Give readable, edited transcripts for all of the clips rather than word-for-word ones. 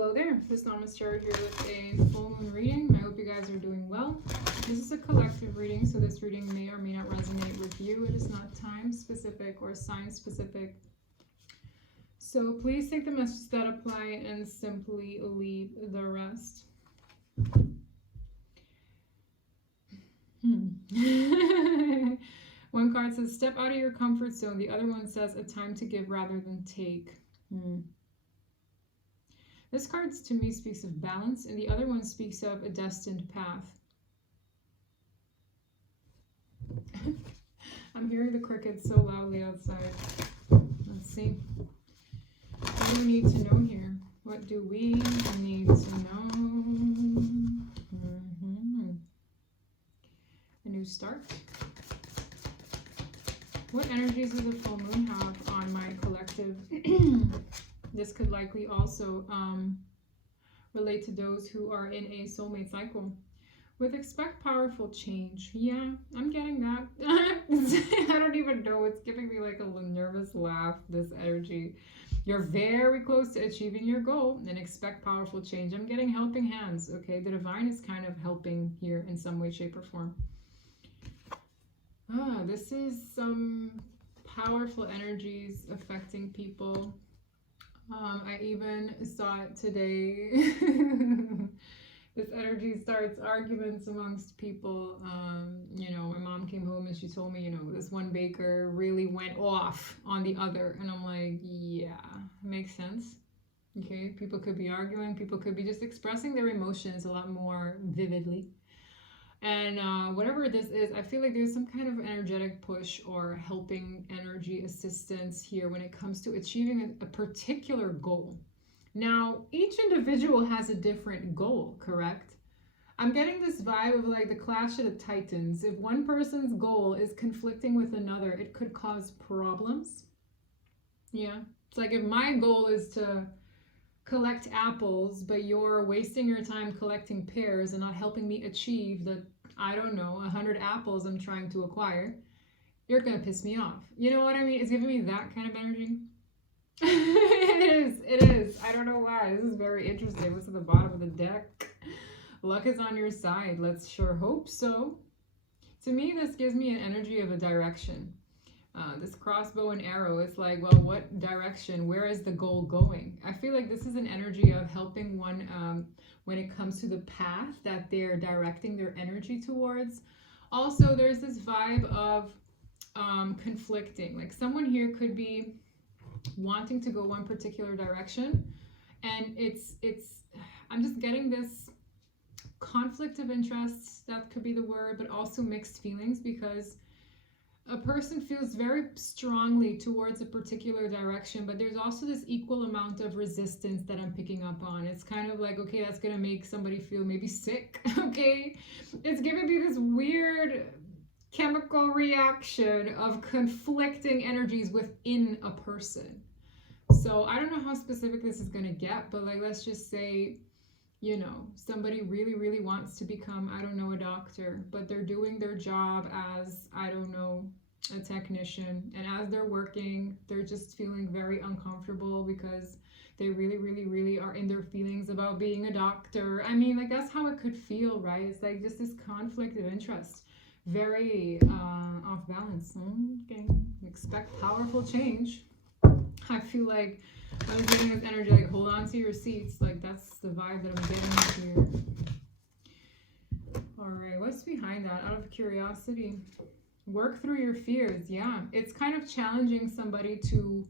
Hello there, this is Namaste here with a full moon reading. I hope you guys are doing well. This is a collective reading, so this reading may or may not resonate with you. It is not time specific or sign specific. So please take the messages that apply and simply leave the rest. One card says, step out of your comfort zone. The other one says, a time to give rather than take. This card to me speaks of balance, and the other one speaks of a destined path. I'm hearing the crickets so loudly outside. Let's see. What do we need to know here? What do we need to know? A new start. What energies does the full moon have on my collective? This could likely also relate to those who are in a soulmate cycle. With expect powerful change. Yeah, I'm getting that. I don't even know. It's giving me like a nervous laugh, this energy. You're very close to achieving your goal and expect powerful change. I'm getting helping hands, okay? The divine is kind of helping here in some way, shape, or form. This is some powerful energies affecting people. I even saw it today. This energy starts arguments amongst people. You know, my mom came home and she told me, you know, this one baker really went off on the other. And I'm like, yeah, makes sense. Okay, people could be arguing. People could be just expressing their emotions a lot more vividly. And whatever this is, I feel like there's some kind of energetic push or helping energy assistance here when it comes to achieving a particular goal. Now, each individual has a different goal, correct? I'm getting this vibe of like the Clash of the Titans. If one person's goal is conflicting with another, it could cause problems. Yeah. It's like if my goal is to collect apples, but you're wasting your time collecting pears and not helping me achieve the, I don't know, 100 apples I'm trying to acquire, you're gonna piss me off. You know what I mean? It's giving me that kind of energy. It is. I don't know why. This is very interesting. What's at the bottom of the deck? Luck is on your side. Let's sure hope so. To me, this gives me an energy of a direction. This crossbow and arrow, it's like, well, what direction? Where is the goal going? I feel like this is an energy of helping one when it comes to the path that they're directing their energy towards. Also, there's this vibe of conflicting. Like someone here could be wanting to go one particular direction, and I'm just getting this conflict of interests, that could be the word, but also mixed feelings, because a person feels very strongly towards a particular direction, but there's also this equal amount of resistance that I'm picking up on. It's kind of like, okay, that's going to make somebody feel maybe sick, okay? It's giving me this weird chemical reaction of conflicting energies within a person. So I don't know how specific this is going to get, but like, let's just say, you know, somebody really, really wants to become, I don't know, a doctor, but they're doing their job as, I don't know, a technician. And as they're working, they're just feeling very uncomfortable because they really, really, really are in their feelings about being a doctor. I mean, like, that's how it could feel, right? It's like just this conflict of interest. Very off balance. Okay. Expect powerful change. I feel like I'm getting this energy, like, hold on to your seats. Like, that's the vibe that I'm getting here. All right, what's behind that? Out of curiosity. Work through your fears. Yeah, it's kind of challenging somebody to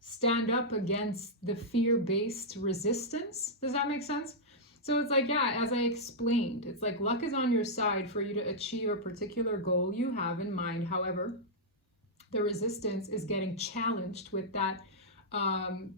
stand up against the fear-based resistance. Does that make sense? So it's like, yeah, as I explained, it's like luck is on your side for you to achieve a particular goal you have in mind. However, the resistance is getting challenged with that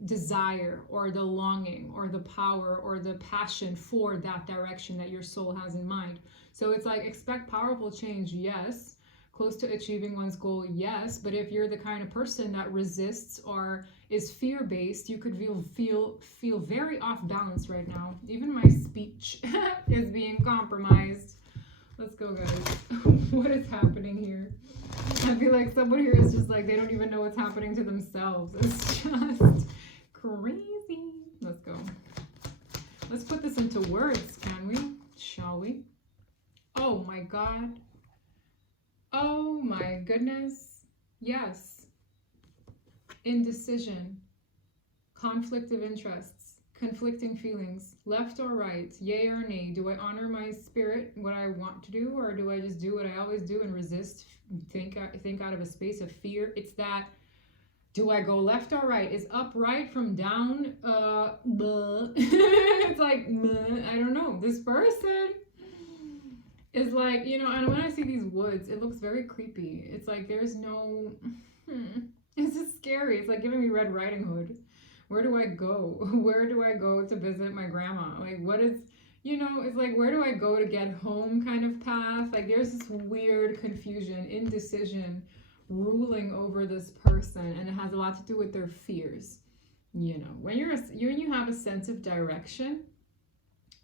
desire or the longing or the power or the passion for that direction that your soul has in mind. So it's like, expect powerful change, yes. Close to achieving one's goal, yes. But if you're the kind of person that resists or is fear-based, you could feel very off balance right now. Even my speech is being compromised. Let's go, guys. What is happening here? I feel like someone here is just like, they don't even know what's happening to themselves. It's just crazy. Let's God. Oh my goodness. Yes. Indecision. Conflict of interests. Conflicting feelings. Left or right. Yay or nay. Do I honor my spirit, what I want to do, or do I just do what I always do and resist? Think out of a space of fear. It's that. Do I go left or right? Is up right from down? It's like, I don't know. This person is like, you know, and when I see these woods, it looks very creepy. It's like there's no, it's just scary. It's like giving me Red Riding Hood. Where do I go? Where do I go to visit my grandma? Like, what is, you know, it's like, where do I go to get home kind of path? Like, there's this weird confusion, indecision ruling over this person, and it has a lot to do with their fears. You know, when you have a sense of direction,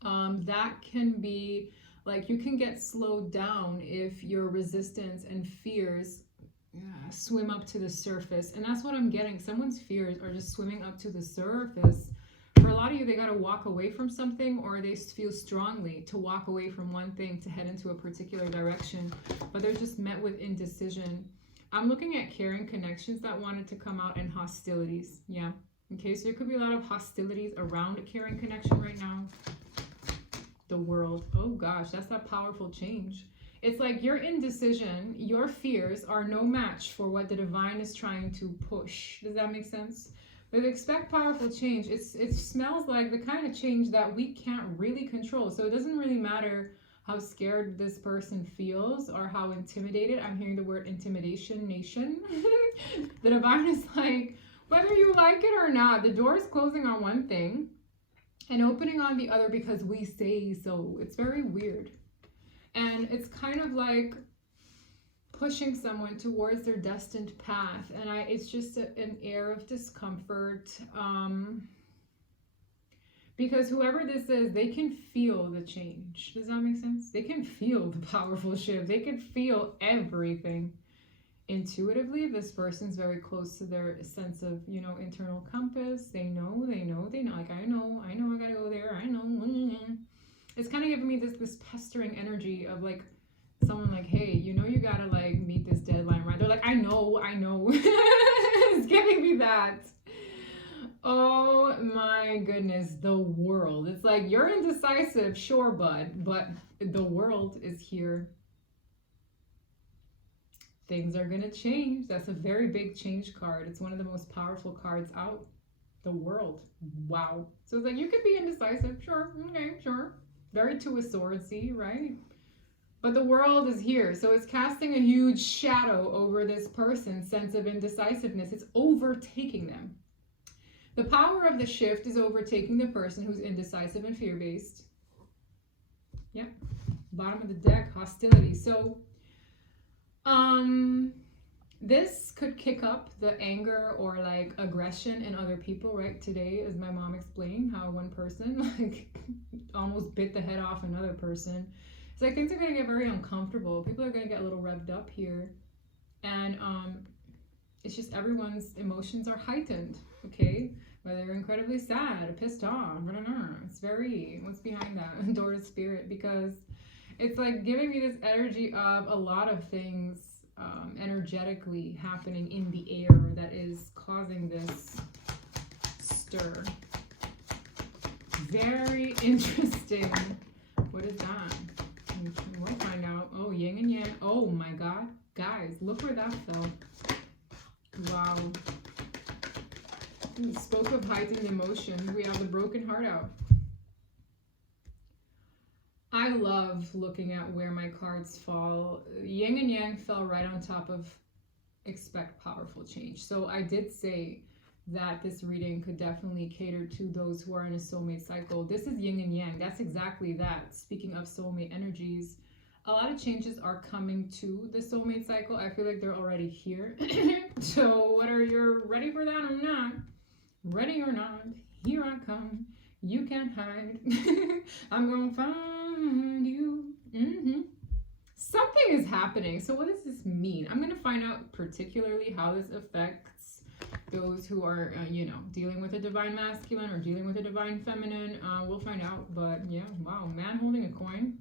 that can be like, you can get slowed down if your resistance and fears swim up to the surface. And that's what I'm getting. Someone's fears are just swimming up to the surface. For a lot of you, they got to walk away from something, or they feel strongly to walk away from one thing to head into a particular direction, but they're just met with indecision. I'm looking at caring connections that wanted to come out, and hostilities. Yeah. Okay, so there could be a lot of hostilities around a caring connection right now. The world. Oh gosh, that's that powerful change. It's like your indecision, your fears are no match for what the divine is trying to push. Does that make sense? But expect powerful change. It smells like the kind of change that we can't really control. So it doesn't really matter how scared this person feels or how intimidated. I'm hearing the word intimidation nation. The divine is like, whether you like it or not, the door is closing on one thing and opening on the other because we say so. It's very weird. And it's kind of like pushing someone towards their destined path. And it's just an air of discomfort. Because whoever this is, they can feel the change. Does that make sense? They can feel the powerful shift. They can feel everything. Intuitively, this person's very close to their sense of, you know, internal compass. They know. Like, I know I gotta go there. I know. It's kind of giving me this pestering energy of like someone like, hey, you know, you gotta like meet this deadline, right? They're like, I know. It's giving me that. Oh my goodness, the world. It's like, you're indecisive, sure, bud, but the world is here. Things are gonna change. That's a very big change card. It's one of the most powerful cards out. The world. Wow. So it's like, you could be indecisive, sure, okay, sure. Very Two of Swords-y, right? But the world is here. So it's casting a huge shadow over this person's sense of indecisiveness. It's overtaking them. The power of the shift is overtaking the person who's indecisive and fear-based. Yep. Bottom of the deck, hostility. So this could kick up the anger or like aggression in other people, right? Today, as my mom explained, how one person like almost bit the head off another person. It's like things are going to get very uncomfortable. People are going to get a little revved up here. And it's just everyone's emotions are heightened, okay? Whether they're incredibly sad, pissed off, it's very, what's behind that? Door to spirit, because it's like giving me this energy of a lot of things energetically happening in the air that is causing this stir. Very interesting. What is that? We'll find out. Oh, yin and yang. Oh my God. Guys, look where that fell. Wow. We spoke of heightened emotions. We have the broken heart out. I love looking at where my cards fall. Yin and yang fell right on top of expect powerful change. So I did say that this reading could definitely cater to those who are in a soulmate cycle. This is yin and yang. That's exactly that. Speaking of soulmate energies, a lot of changes are coming to the soulmate cycle. I feel like they're already here. So whether you're ready for that or not, ready or not, here I come. You can't hide. I'm gonna find you. Something is happening. So what does this mean? I'm gonna find out particularly how this affects those who are, you know, dealing with a divine masculine or dealing with a divine feminine. We'll find out. But yeah, wow, man holding a coin.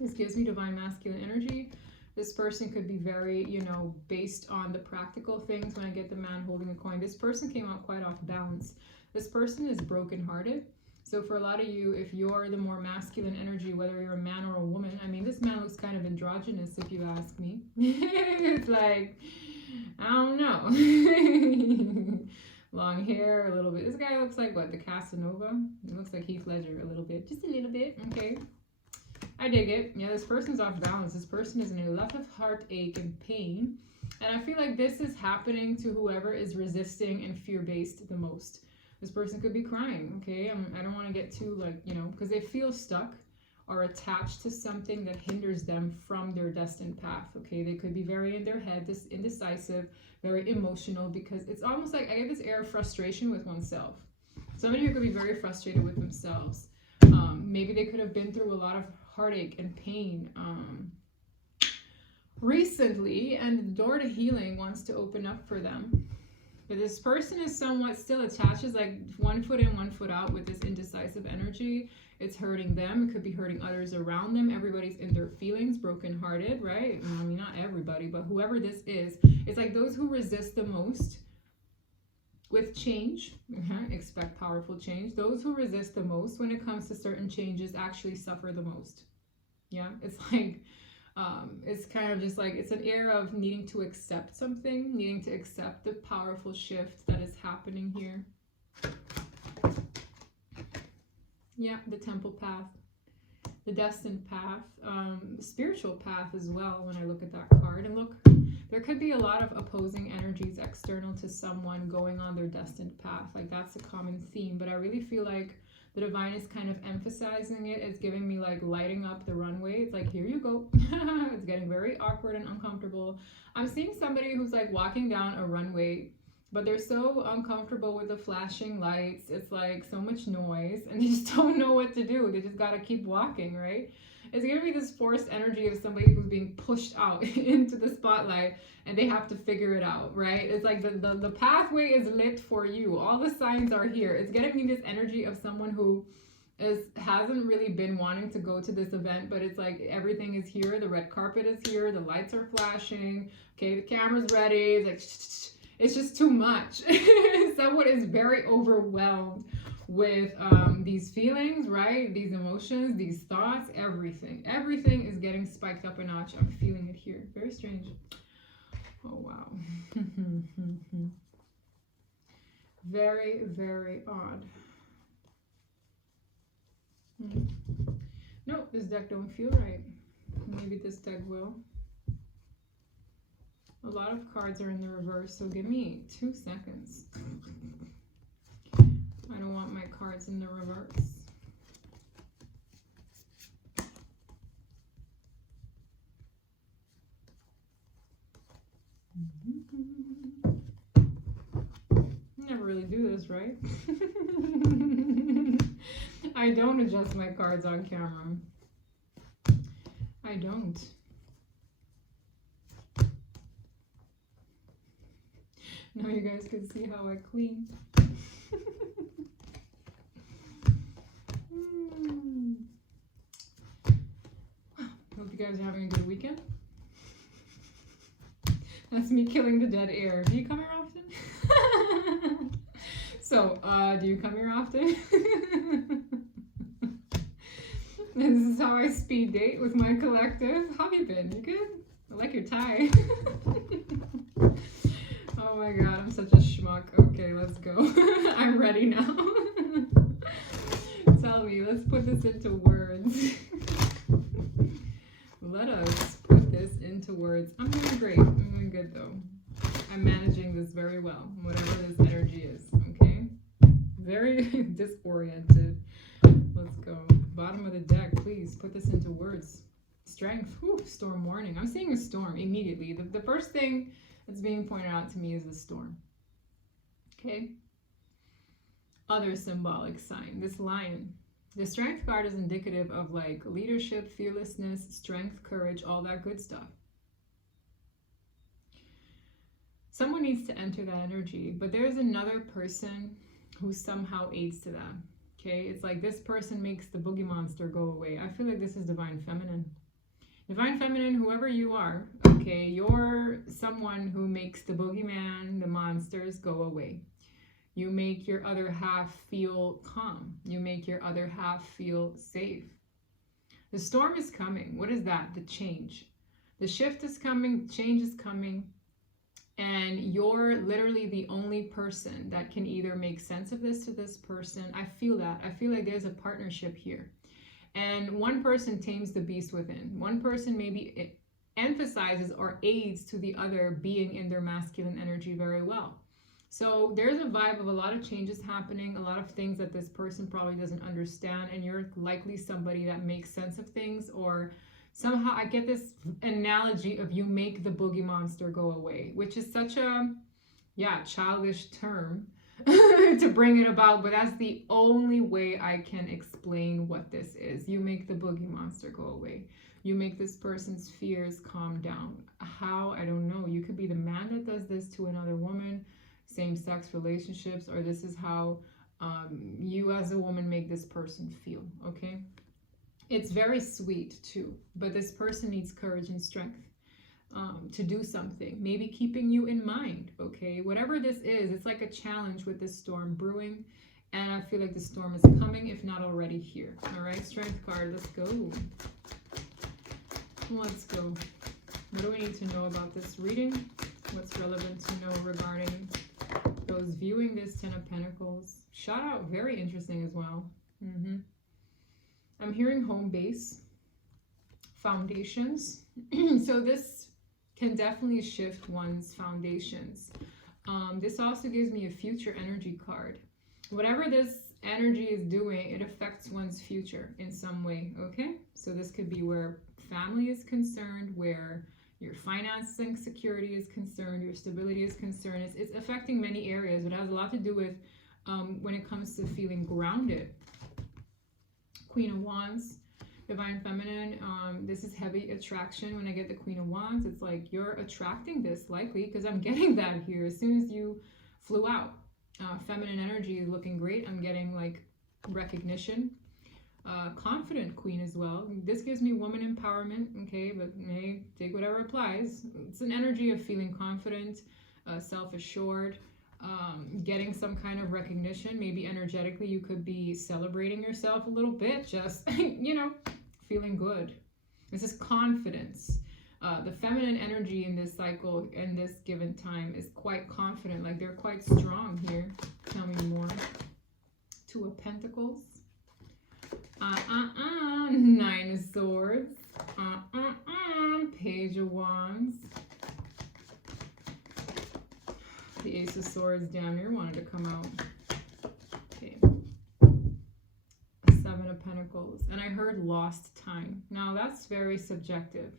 This gives me divine masculine energy. This person could be very, you know, based on the practical things. When I get the man holding a coin, this person came out quite off balance. This person is brokenhearted. So for a lot of you, if you're the more masculine energy, whether you're a man or a woman, I mean, this man looks kind of androgynous if you ask me. It's like, I don't know. Long hair, a little bit. This guy looks like, what, the Casanova? It looks like Heath Ledger a little bit. Just a little bit, okay. I dig it. Yeah, this person's off balance. This person is in a lot of heartache and pain. And I feel like this is happening to whoever is resisting and fear-based the most. This person could be crying, okay? I don't want to get too, like, you know, because they feel stuck or attached to something that hinders them from their destined path, okay? They could be very in their head, indecisive, very emotional, because it's almost like I get this air of frustration with oneself. Somebody who could be very frustrated with themselves. Maybe they could have been through a lot of heartache and pain recently, and the door to healing wants to open up for them. But this person is somewhat still attached, is like 1 foot in, 1 foot out with this indecisive energy. It's hurting them. It could be hurting others around them. Everybody's in their feelings, brokenhearted, right? I mean, not everybody, but whoever this is, it's like those who resist the most with change. Expect powerful change. Those who resist the most when it comes to certain changes actually suffer the most. Yeah, it's like, it's kind of just like, it's an era of needing to accept something, needing to accept the powerful shift that is happening here. Yeah, the temple path, the destined path, the spiritual path as well when I look at that card. And look, there could be a lot of opposing energies external to someone going on their destined path. Like, that's a common theme, but I really feel like the divine is kind of emphasizing it. It's giving me like lighting up the runway. It's like, here you go. It's getting very awkward and uncomfortable. I'm seeing somebody who's like walking down a runway, but they're so uncomfortable with the flashing lights. It's like so much noise and they just don't know what to do. They just got to keep walking, right? It's going to be this forced energy of somebody who's being pushed out into the spotlight and they have to figure it out, right? It's like the pathway is lit for you. All the signs are here. It's getting me this energy of someone who hasn't really been wanting to go to this event, but it's like everything is here. The red carpet is here. The lights are flashing. Okay, the camera's ready. It's like, it's just too much. Someone is very overwhelmed with these feelings, right? These emotions, these thoughts, everything. Everything is getting spiked up a notch. I'm feeling it here. Very strange. Oh, wow. Very, very odd. Nope, this deck don't feel right. Maybe this deck will. A lot of cards are in the reverse, so give me 2 seconds. I don't want my cards in the reverse. Never really do this, right? I don't adjust my cards on camera. I don't. Now you guys can see how I clean. Hope you guys are having a good weekend. That's me killing the dead air. Do you come here often? So, do you come here often? This is how I speed date with my collective. How have you been? You good? I like your tie. Oh my god, I'm such a schmuck. Okay, let's go. I'm ready now. Tell me, let's put this into words. Let us put this into words. I'm doing great. I'm doing good though. I'm managing this very well, whatever this energy is, okay? Very disoriented. Let's go. Bottom of the deck, please put this into words. Strength. Whew, storm warning. I'm seeing a storm immediately. The first thing that's being pointed out to me is the storm. Okay? Other symbolic sign. This lion. The strength card is indicative of like leadership, fearlessness, strength, courage, all that good stuff. Someone needs to enter that energy, but there's another person who somehow aids to that. Okay? It's like this person makes the boogie monster go away. I feel like this is divine feminine. Divine Feminine, whoever you are, okay, you're someone who makes the boogeyman, the monsters go away. You make your other half feel calm. You make your other half feel safe. The storm is coming. What is that? The change. The shift is coming, change is coming, and you're literally the only person that can either make sense of this to this person. I feel that. I feel like there's a partnership here. And one person tames the beast within. One person maybe emphasizes or aids to the other being in their masculine energy very well. So there's a vibe of a lot of changes happening, a lot of things that this person probably doesn't understand, and you're likely somebody that makes sense of things, or somehow I get this analogy of you make the boogie monster go away, which is such a, yeah, childish term to bring it about, but that's the only way I can explain what this is. You make the boogie monster go away. You make this person's fears calm down. How? I don't know. You could be the man that does this to another woman, same-sex relationships, or this is how you as a woman make this person feel, okay? It's very sweet too, but this person needs courage and strength to do something, maybe keeping you in mind, okay? Whatever this is, it's like a challenge with this storm brewing, and I feel like the storm is coming, if not already here. All right, Strength card, let's go. Let's go. What do we need to know about this reading? What's relevant to know regarding those viewing this Ten of Pentacles? Shout out, very interesting as well. I'm hearing home base, foundations. So this can definitely shift one's foundations. This also gives me a future energy card. Whatever this energy is doing, it affects one's future in some way, okay? So this could be where family is concerned, where your financing security is concerned, your stability is concerned. It's affecting many areas. It has a lot to do with when it comes to feeling grounded. Queen of Wands, Divine Feminine, this is heavy attraction. When I get the Queen of Wands, it's like you're attracting this likely, because I'm getting that here as soon as you flew out. Feminine energy is looking great. I'm getting like recognition. Confident Queen as well. This gives me woman empowerment, okay, but hey, take whatever applies. It's an energy of feeling confident, self-assured, getting some kind of recognition. Maybe energetically you could be celebrating yourself a little bit, just you know, feeling good. This is confidence. The feminine energy in this cycle, in this given time, is quite confident. Like they're quite strong here. Tell me more. Two of Pentacles. Nine of Swords. Page of Wands. The Ace of Swords damn near wanted to come out. Okay. Seven of Pentacles. And I heard lost time. Now that's very subjective,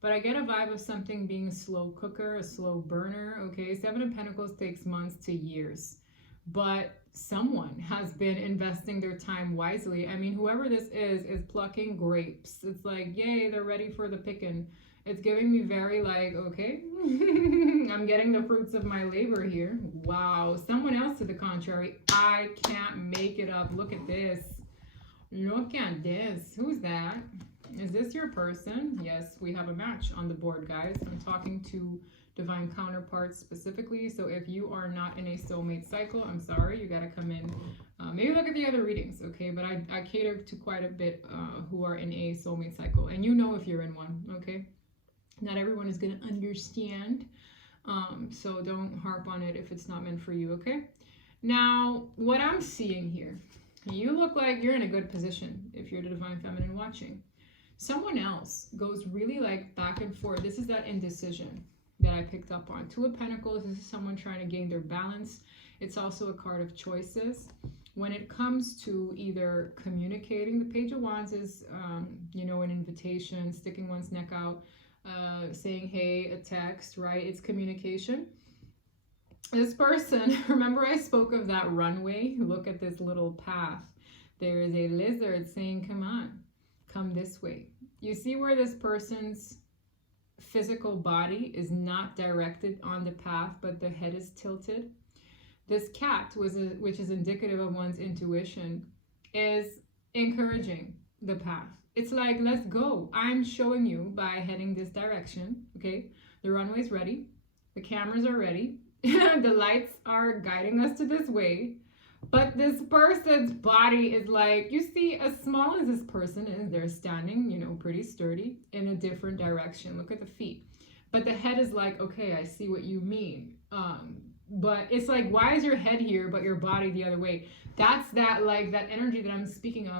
but I get a vibe of something being a slow cooker, a slow burner, okay? Seven of Pentacles takes months to years, but someone has been investing their time wisely. I mean, whoever this is plucking grapes. It's like, yay, they're ready for the picking. It's giving me very like, okay, I'm getting the fruits of my labor here. Wow. Someone else to the contrary. I can't make it up. Look at this. Look at this. Who's that? Is this your person? Yes, we have a match on the board, guys. I'm talking to divine counterparts specifically. So if you are not in a soulmate cycle, I'm sorry, you got to come in. Maybe look at the other readings, okay? But I cater to quite a bit who are in a soulmate cycle. And you know if you're in one, okay? Not everyone is going to understand. So don't harp on it if it's not meant for you, okay? Now, what I'm seeing here, you look like you're in a good position if you're the divine feminine watching. Someone else goes really like back and forth. This is that indecision that I picked up on. Two of Pentacles, this is someone trying to gain their balance. It's also a card of choices. When it comes to either communicating, the Page of Wands is, you know, an invitation, sticking one's neck out, saying, hey, a text, right? It's communication. This person, remember I spoke of that runway? Look at this little path. There is a lizard saying, come on, come this way. You see where this person's physical body is not directed on the path, but the head is tilted. This cat, which is indicative of one's intuition, is encouraging the path. It's like, let's go. I'm showing you by heading this direction. Okay, the runway's ready, the cameras are ready, the lights are guiding us to this way. But this person's body is like, you see, as small as this person is, they're standing, you know, pretty sturdy in a different direction. Look at the feet. But the head is like, okay, I see what you mean. But it's like, why is your head here, but your body the other way? That's that, like, that energy that I'm speaking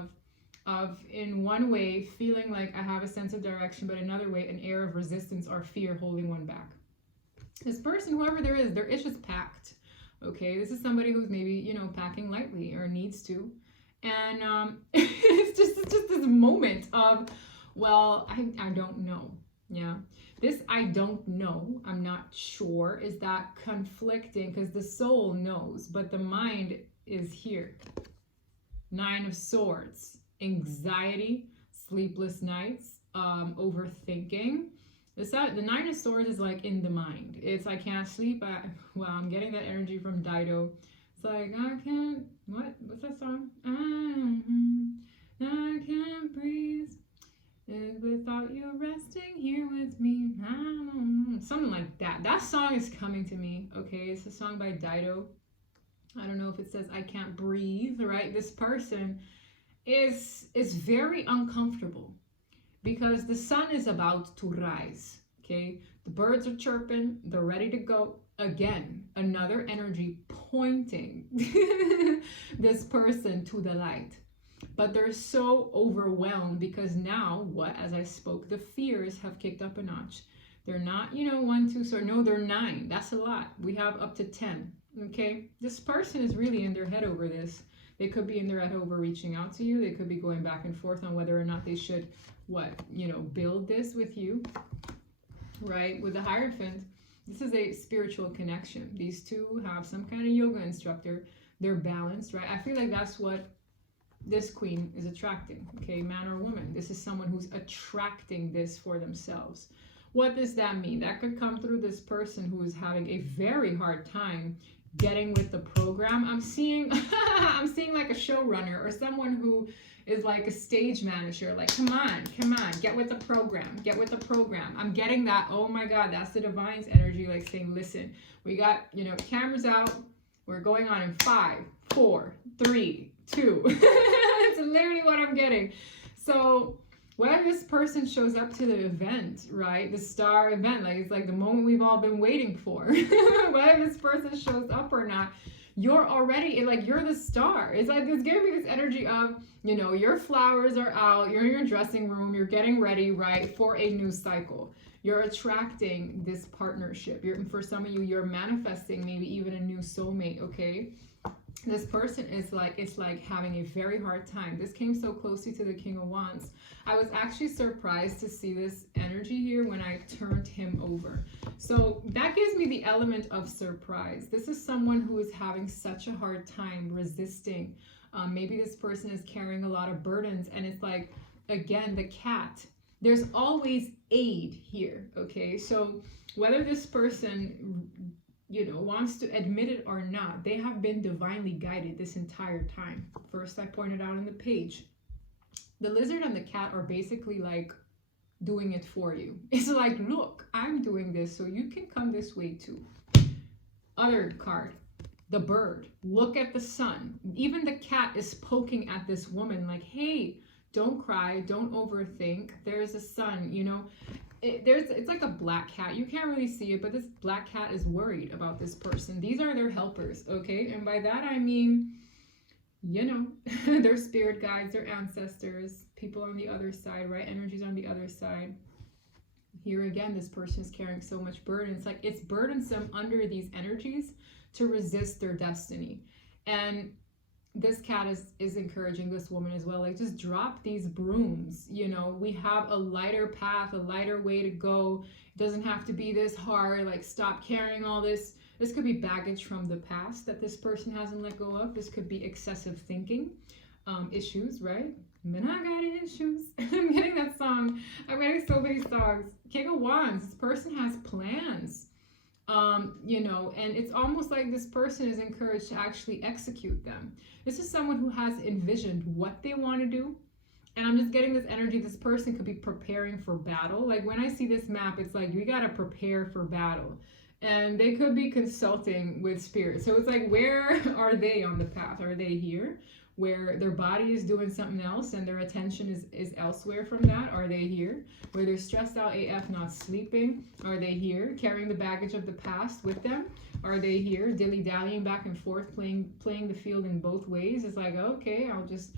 of in one way, feeling like I have a sense of direction, but another way, an air of resistance or fear holding one back. This person, whoever there is, their ish is packed. Okay, this is somebody who's maybe, you know, packing lightly or needs to. And it's just this moment of, well, I don't know. Yeah. This I don't know, I'm not sure, is that conflicting, because the soul knows, but the mind is here. Nine of Swords, anxiety, sleepless nights, overthinking. The Nine of Swords is like in the mind. It's I can't sleep. Well, I'm getting that energy from Dido. It's like I can't. What's that song? I can't breathe without you resting here with me. Something like that. That song is coming to me. Okay, it's a song by Dido. I don't know if it says I can't breathe. Right? This person is very uncomfortable, because the sun is about to rise. Okay, the birds are chirping, they're ready to go. Again, another energy pointing this person to the light, but they're so overwhelmed because now what, as I spoke, the fears have kicked up a notch. They're not, you know, 1 2 so no, they're 9. That's a lot. We have up to 10. Okay, this person is really in their head over this. They could be in their head over reaching out to you. They could be going back and forth on whether or not they should, build this with you, right? With the Hierophant, this is a spiritual connection. These two have some kind of yoga instructor. They're balanced, right? I feel like that's what this queen is attracting, okay? Man or woman. This is someone who's attracting this for themselves. What does that mean? That could come through this person who is having a very hard time getting with the program. I'm seeing like a showrunner or someone who is like a stage manager, like come on, get with the program. I'm getting that. Oh my God, that's the divine's energy, like saying, listen, we got, cameras out, we're going on in 5 4 3 2. It's literally what I'm getting. So whether this person shows up to the event, right, the star event, like it's like the moment we've all been waiting for, whether this person shows up or not, you're already, like, you're the star. It's like, it's giving me this energy of, your flowers are out, you're in your dressing room, you're getting ready, right, for a new cycle. You're attracting this partnership. For some of you, you're manifesting maybe even a new soulmate, okay? This person is like, it's like having a very hard time. This came so closely to the King of Wands. I was actually surprised to see this energy here when I turned him over. So that gives me the element of surprise. This is someone who is having such a hard time resisting. Maybe this person is carrying a lot of burdens, and it's like, again, the cat. There's always aid here, okay? So whether this person wants to admit it or not, they have been divinely guided this entire time. First, I pointed out on the page, the lizard and the cat are basically like doing it for you. It's like, look, I'm doing this, so you can come this way too. Other card, the bird. Look at the sun. Even the cat is poking at this woman like, hey, don't cry, don't overthink. There's a sun, it's like a black cat. You can't really see it, but this black cat is worried about this person. These are their helpers, okay? And by that I mean, their spirit guides, their ancestors, people on the other side, right? Energies on the other side. Here again, this person is carrying so much burden. It's like it's burdensome under these energies to resist their destiny. And this cat is encouraging this woman as well, like, just drop these brooms. We have a lighter path, a lighter way to go. It doesn't have to be this hard. Like, stop carrying all this. This could be baggage from the past that this person hasn't let go of. This could be excessive thinking issues, right? Men, I got issues. I'm getting that song. I'm getting so many songs. King of Wands, this person has plans. And it's almost like this person is encouraged to actually execute them. This is someone who has envisioned what they want to do, And I'm just getting this energy. This person could be preparing for battle. Like when I see this map, it's like you got to prepare for battle. And they could be consulting with spirit. So it's like, where are they on the path? Are they here? Where their body is doing something else and their attention is elsewhere from that? Are they here? Where they're stressed out AF, not sleeping? Are they here? Carrying the baggage of the past with them? Are they here? Dilly-dallying back and forth, playing the field in both ways? It's like, okay, I'll just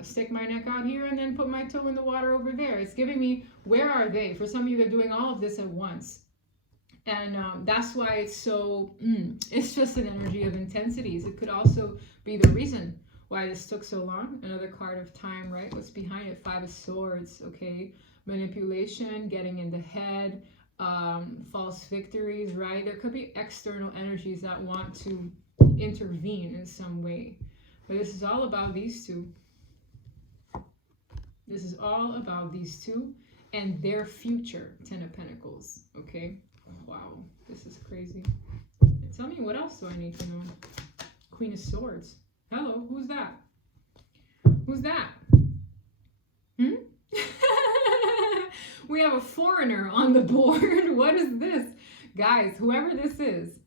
stick my neck out here and then put my toe in the water over there. It's giving me, where are they? For some of you, they're doing all of this at once. And that's why it's so, it's just an energy of intensities. It could also be the reason why this took so long. Another card of time, right? What's behind it? 5 of Swords, okay? Manipulation, getting in the head, false victories, right? There could be external energies that want to intervene in some way. But this is all about these two. This is all about these two and their future. 10 of Pentacles, okay? Wow, this is crazy. And tell me, what else do I need to know? Queen of Swords. Hello, who's that? Who's that? We have a foreigner on the board. What is this? Guys, whoever this is,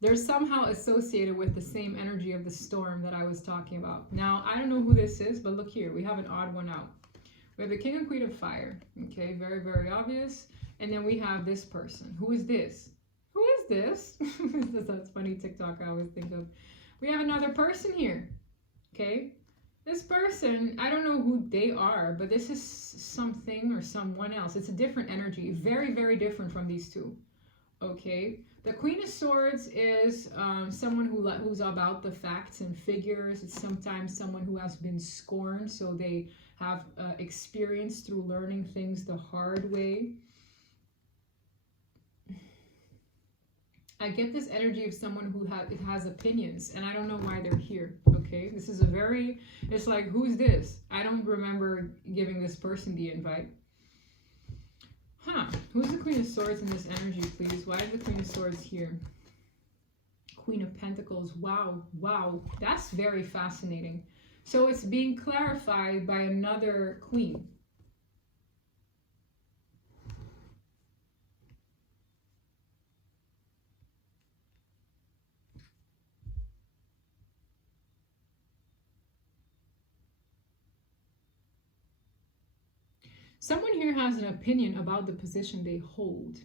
they're somehow associated with the same energy of the storm that I was talking about. Now, I don't know who this is, but look here. We have an odd one out. We have the King and Queen of Fire. Okay, very, very obvious. And then we have this person. Who is this? Who is this? That's funny TikTok I always think of. We have another person here. Okay. This person, I don't know who they are, but this is something or someone else. It's a different energy. Very, very different from these two. Okay. The Queen of Swords is someone who's about the facts and figures. It's sometimes someone who has been scorned. So they have experience through learning things the hard way. I get this energy of someone who has opinions, and I don't know why they're here, okay? This is it's like, who's this? I don't remember giving this person the invite. Who's the Queen of Swords in this energy, please? Why is the Queen of Swords here? Queen of Pentacles. Wow, wow. That's very fascinating. So it's being clarified by another queen. Someone here has an opinion about the position they hold.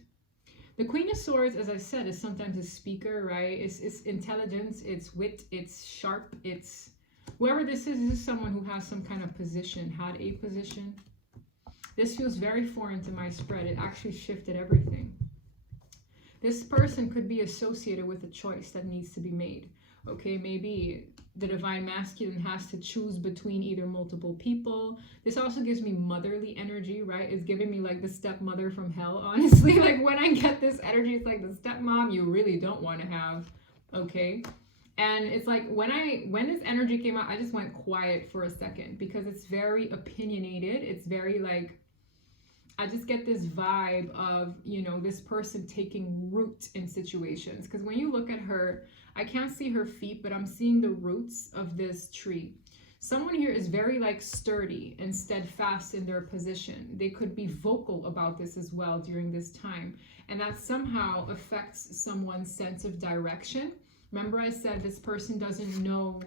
The Queen of Swords, as I said, is sometimes a speaker, right? It's intelligence, it's wit, it's sharp, it's... Whoever this is someone who has some kind of position, had a position. This feels very foreign to my spread. It actually shifted everything. This person could be associated with a choice that needs to be made. Okay, maybe the Divine Masculine has to choose between either multiple people. This also gives me motherly energy, right? It's giving me like the stepmother from hell, honestly. Like when I get this energy, it's like the stepmom you really don't want to have, okay? And it's like when this energy came out, I just went quiet for a second because it's very opinionated. It's very like, I just get this vibe of, you know, this person taking root in situations. Because when you look at her, I can't see her feet, but I'm seeing the roots of this tree. Someone here is very like sturdy and steadfast in their position. They could be vocal about this as well during this time. And that somehow affects someone's sense of direction. Remember I said this person doesn't know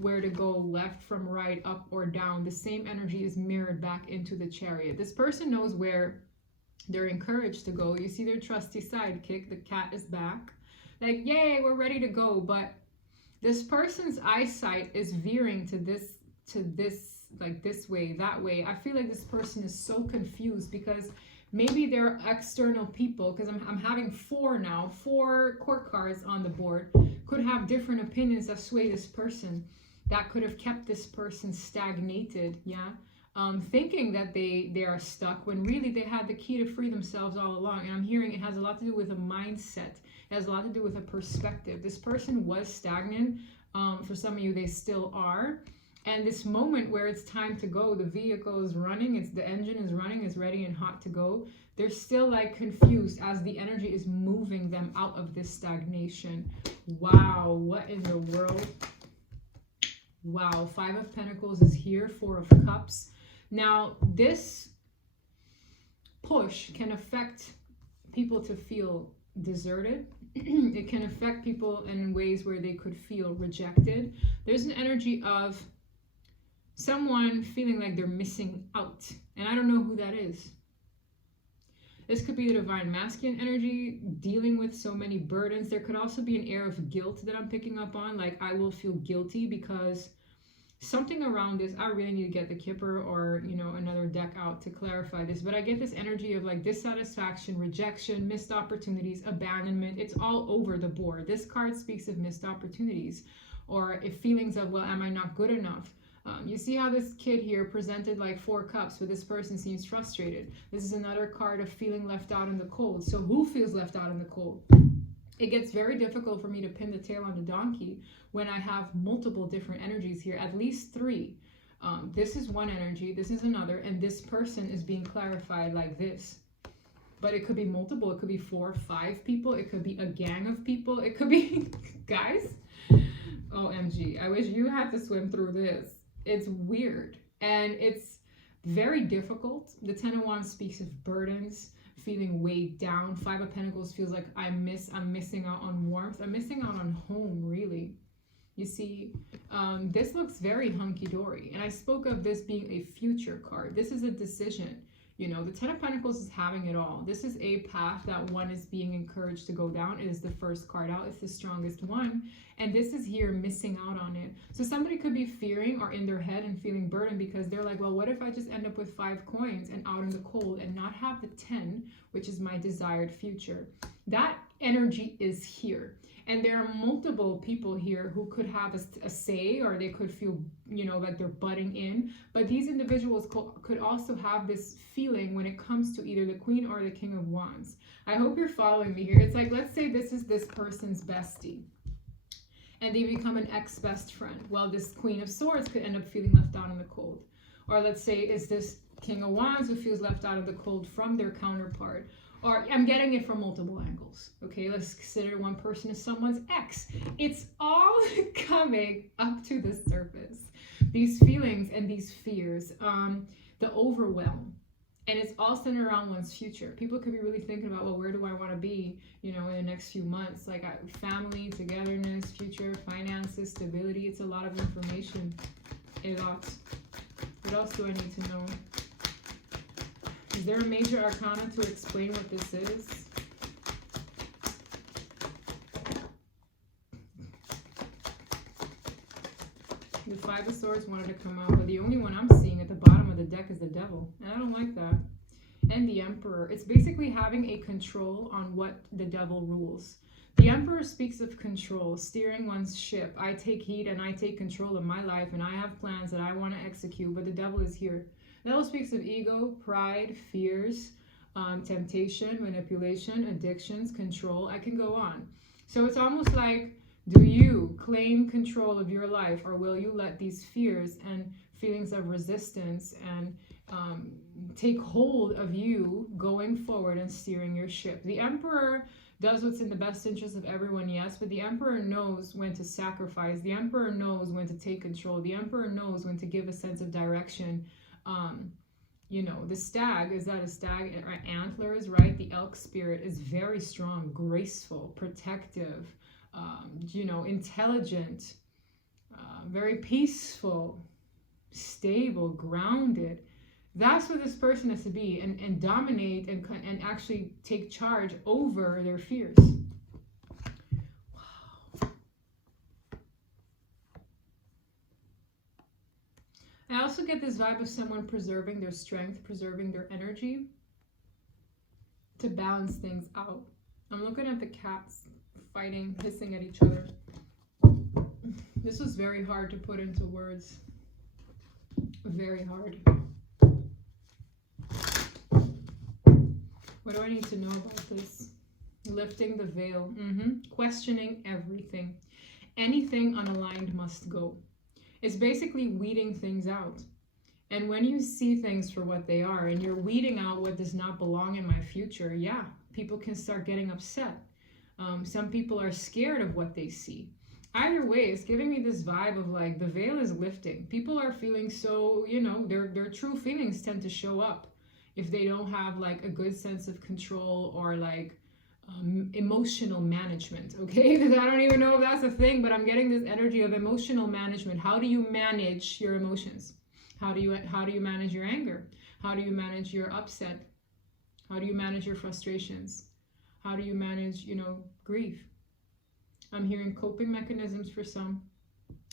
where to go, left from right, up or down. The same energy is mirrored back into the Chariot. This person knows where they're encouraged to go. You see their trusty sidekick, the cat is back. Like, yay, we're ready to go. But this person's eyesight is veering to this, like this way, that way. I feel like this person is so confused because maybe they're external people, because I'm having four court cards on the board, could have different opinions that sway this person, that could have kept this person stagnated, yeah? Thinking that they are stuck when really they had the key to free themselves all along. And I'm hearing it has a lot to do with a mindset. It has a lot to do with a perspective. This person was stagnant. For some of you, they still are. And this moment where it's time to go, the vehicle is running, the engine is running, it's ready and hot to go. They're still like confused as the energy is moving them out of this stagnation. Wow, what in the world? Wow, 5 of Pentacles is here, 4 of Cups. Now, this push can affect people to feel deserted. It can affect people in ways where they could feel rejected. There's an energy of someone feeling like they're missing out. And I don't know who that is. This could be the divine masculine energy dealing with so many burdens. There could also be an air of guilt that I'm picking up on. Like I will feel guilty because something around this, I really need to get the Kipper or, you know, another deck out to clarify this. But I get this energy of like dissatisfaction, rejection, missed opportunities, abandonment. It's all over the board. This card speaks of missed opportunities or if feelings of, well, am I not good enough? You see how this kid here presented like 4 cups, but this person seems frustrated. This is another card of feeling left out in the cold. So who feels left out in the cold? It gets very difficult for me to pin the tail on the donkey when I have multiple different energies here, at least 3. This is one energy, this is another, and this person is being clarified like this. But it could be multiple, it could be 4, 5 people, it could be a gang of people, it could be, guys, OMG, I wish you had to swim through this. It's weird and it's very difficult. The 10 of Wands speaks of burdens, feeling weighed down. 5 of Pentacles feels like I'm missing out on warmth. I'm missing out on home, really. You see, this looks very hunky-dory. And I spoke of this being a future card. This is a decision. You know, the 10 of Pentacles is having it all. This is a path that one is being encouraged to go down. It is the first card out. It's the strongest one. And this is here missing out on it. So somebody could be fearing or in their head and feeling burdened because they're like, well, what if I just end up with 5 coins and out in the cold and not have the 10, which is my desired future? That energy is here. And there are multiple people here who could have a say, or they could feel, you know, like they're butting in. But these individuals could also have this feeling when it comes to either the Queen or the King of Wands. I hope you're following me here. It's like, let's say this is this person's bestie and they become an ex-best friend. Well, this Queen of Swords could end up feeling left out in the cold. Or let's say it's this King of Wands who feels left out of the cold from their counterpart. Or I'm getting it from multiple angles. Okay, let's consider one person as someone's ex. It's all coming up to the surface. These feelings and these fears, the overwhelm. And it's all centered around one's future. People could be really thinking about, well, where do I want to be, you know, in the next few months? Like family, togetherness, future, finances, stability. It's a lot of information. Alot. What else do I need to know? Is there a major arcana to explain what this is? The 5 of Swords wanted to come out, but the only one I'm seeing at the bottom of the deck is the Devil. And I don't like that. And the Emperor. It's basically having a control on what the Devil rules. The Emperor speaks of control, steering one's ship. I take heed and I take control of my life and I have plans that I want to execute, but the Devil is here. The Devil speaks of ego, pride, fears, temptation, manipulation, addictions, control. I can go on. So it's almost like, do you claim control of your life, or will you let these fears and feelings of resistance and take hold of you going forward and steering your ship? The Emperor does what's in the best interest of everyone, yes, but the Emperor knows when to sacrifice. The Emperor knows when to take control. The Emperor knows when to give a sense of direction. You know, the stag, is that a stag? Antlers, right? The elk spirit is very strong, graceful, protective, you know, intelligent, very peaceful, stable, grounded. That's what this person has to be, and dominate and actually take charge over their fears. I also get this vibe of someone preserving their strength, preserving their energy to balance things out. I'm looking at the cats fighting, hissing at each other. This was very hard to put into words. Very hard. What do I need to know about this? Lifting the veil. Questioning everything. Anything unaligned must go. It's basically weeding things out. And when you see things for what they are, and you're weeding out what does not belong in my future, yeah, people can start getting upset. Some people are scared of what they see. Either way, it's giving me this vibe of like the veil is lifting. People are feeling so, you know, their true feelings tend to show up if they don't have like a good sense of control or like emotional management. Okay, because I don't even know if that's a thing, but I'm getting this energy of emotional management. How do you manage your emotions? How do you manage your anger? How do you manage your upset? How do you manage your frustrations? How do you manage, you know, grief? I'm hearing coping mechanisms for some.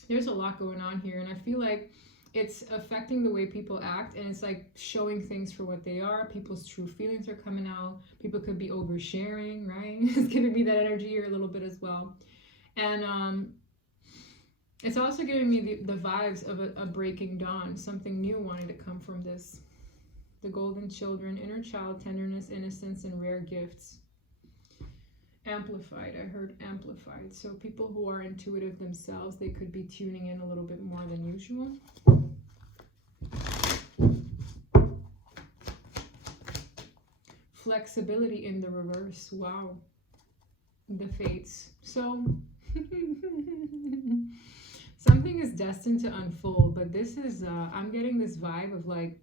There's a lot going on here, and I feel like it's affecting the way people act, and it's like showing things for what they are. People's true feelings are coming out. People could be oversharing, right? It's giving me that energy here a little bit as well. And it's also giving me the vibes of a breaking dawn, something new wanting to come from this. The golden children, inner child, tenderness, innocence, and rare gifts. Amplified. I heard amplified. So people who are intuitive themselves, they could be tuning in a little bit more than usual. Flexibility in the reverse. Wow. The fates. So something is destined to unfold, but this is I'm getting this vibe of like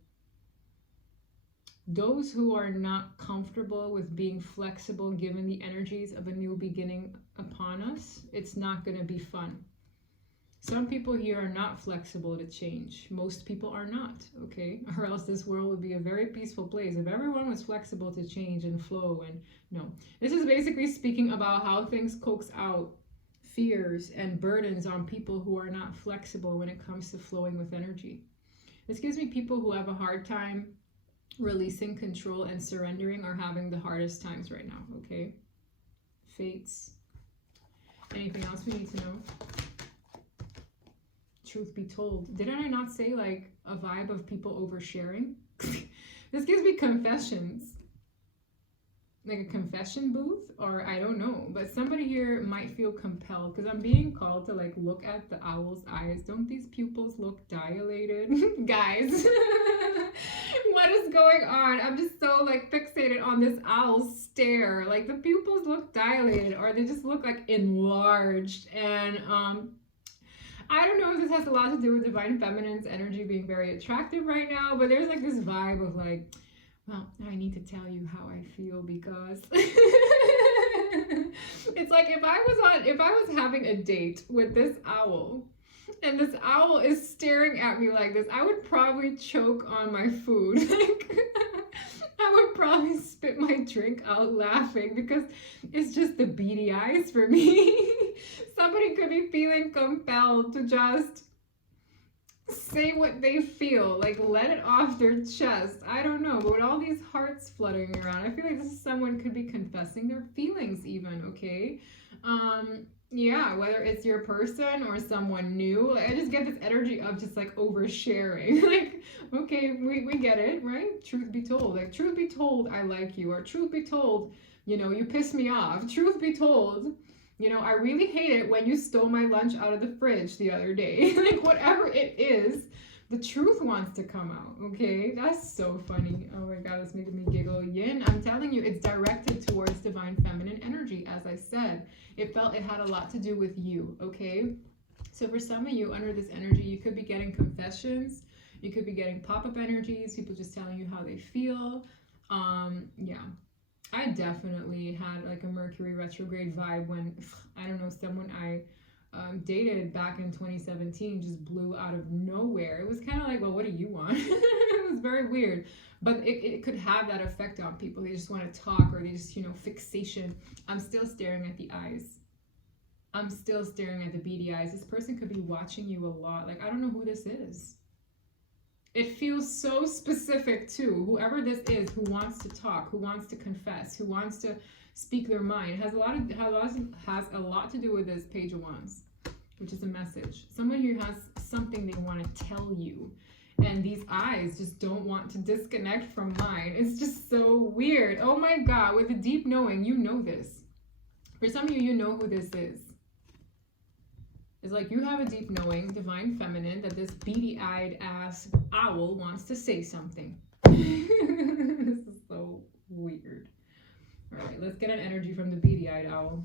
those who are not comfortable with being flexible given the energies of a new beginning upon us, it's not going to be fun. Some people here are not flexible to change. Most people are not, okay? Or else this world would be a very peaceful place if everyone was flexible to change and flow. And no, this is basically speaking about how things coax out fears and burdens on people who are not flexible when it comes to flowing with energy. This gives me people who have a hard time releasing control and surrendering are having the hardest times right now, okay? Fates. Anything else we need to know? Truth be told, didn't I not say like a vibe of people oversharing? This gives me confessions. Like a confession booth, or I don't know, but somebody here might feel compelled because I'm being called to like look at the owl's eyes. Don't these pupils look dilated? Guys, what is going on? I'm just so like fixated on this owl stare. Like the pupils look dilated or they just look like enlarged. And I don't know if this has a lot to do with divine feminine's energy being very attractive right now, but there's like this vibe of like, well, I need to tell you how I feel because it's like if I was having a date with this owl and this owl is staring at me like this, I would probably choke on my food. Like I would probably spit my drink out laughing because it's just the beady eyes for me. Somebody could be feeling compelled to just say what they feel, like let it off their chest. I don't know, but with all these hearts fluttering around, I feel like this is someone could be confessing their feelings even, okay? Yeah, whether it's your person or someone new, like, I just get this energy of just like oversharing. Like, okay, we get it, right? Truth be told, like truth be told, I like you, or truth be told, you know, you piss me off. Truth be told, you know, I really hate it when you stole my lunch out of the fridge the other day. Like, whatever it is, the truth wants to come out, okay? That's so funny. Oh my God, it's making me giggle. Yin, I'm telling you, it's directed towards divine feminine energy, as I said. It felt it had a lot to do with you, okay? So for some of you, under this energy, you could be getting confessions. You could be getting pop-up energies, people just telling you how they feel. Yeah. I definitely had like a Mercury retrograde vibe when, I don't know, someone I dated back in 2017 just blew out of nowhere. It was kind of like, well, what do you want? It was very weird, but it could have that effect on people. They just want to talk, or they just, you know, fixation. I'm still staring at the eyes. I'm still staring at the beady eyes. This person could be watching you a lot. Like, I don't know who this is. It feels so specific too. Whoever this is, who wants to talk, who wants to confess, who wants to speak their mind, has a lot to do with this Page of Wands, which is a message. Someone here has something they want to tell you, and these eyes just don't want to disconnect from mine. It's just so weird. Oh my God, with a deep knowing, you know this. For some of you, you know who this is. It's like you have a deep knowing, divine feminine, that this beady-eyed ass owl wants to say something. This is so weird. All right, let's get an energy from the beady-eyed owl.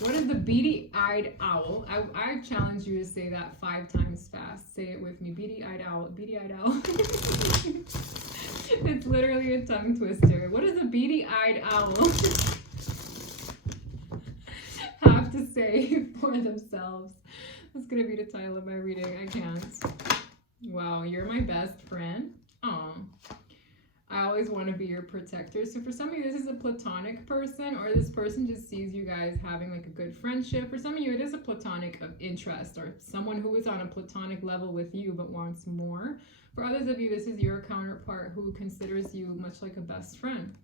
What is the beady-eyed owl? I challenge you to say that 5 times fast. Say it with me. Beady-eyed owl. Beady-eyed owl. It's literally a tongue twister. What does a beady-eyed owl have to say for themselves? That's going to be the title of my reading. I can't. Wow, you're my best friend. Aw. I always want to be your protector. So for some of you, this is a platonic person, or this person just sees you guys having like a good friendship. For some of you, it is a platonic of interest, or someone who is on a platonic level with you but wants more. For others of you, this is your counterpart who considers you much like a best friend.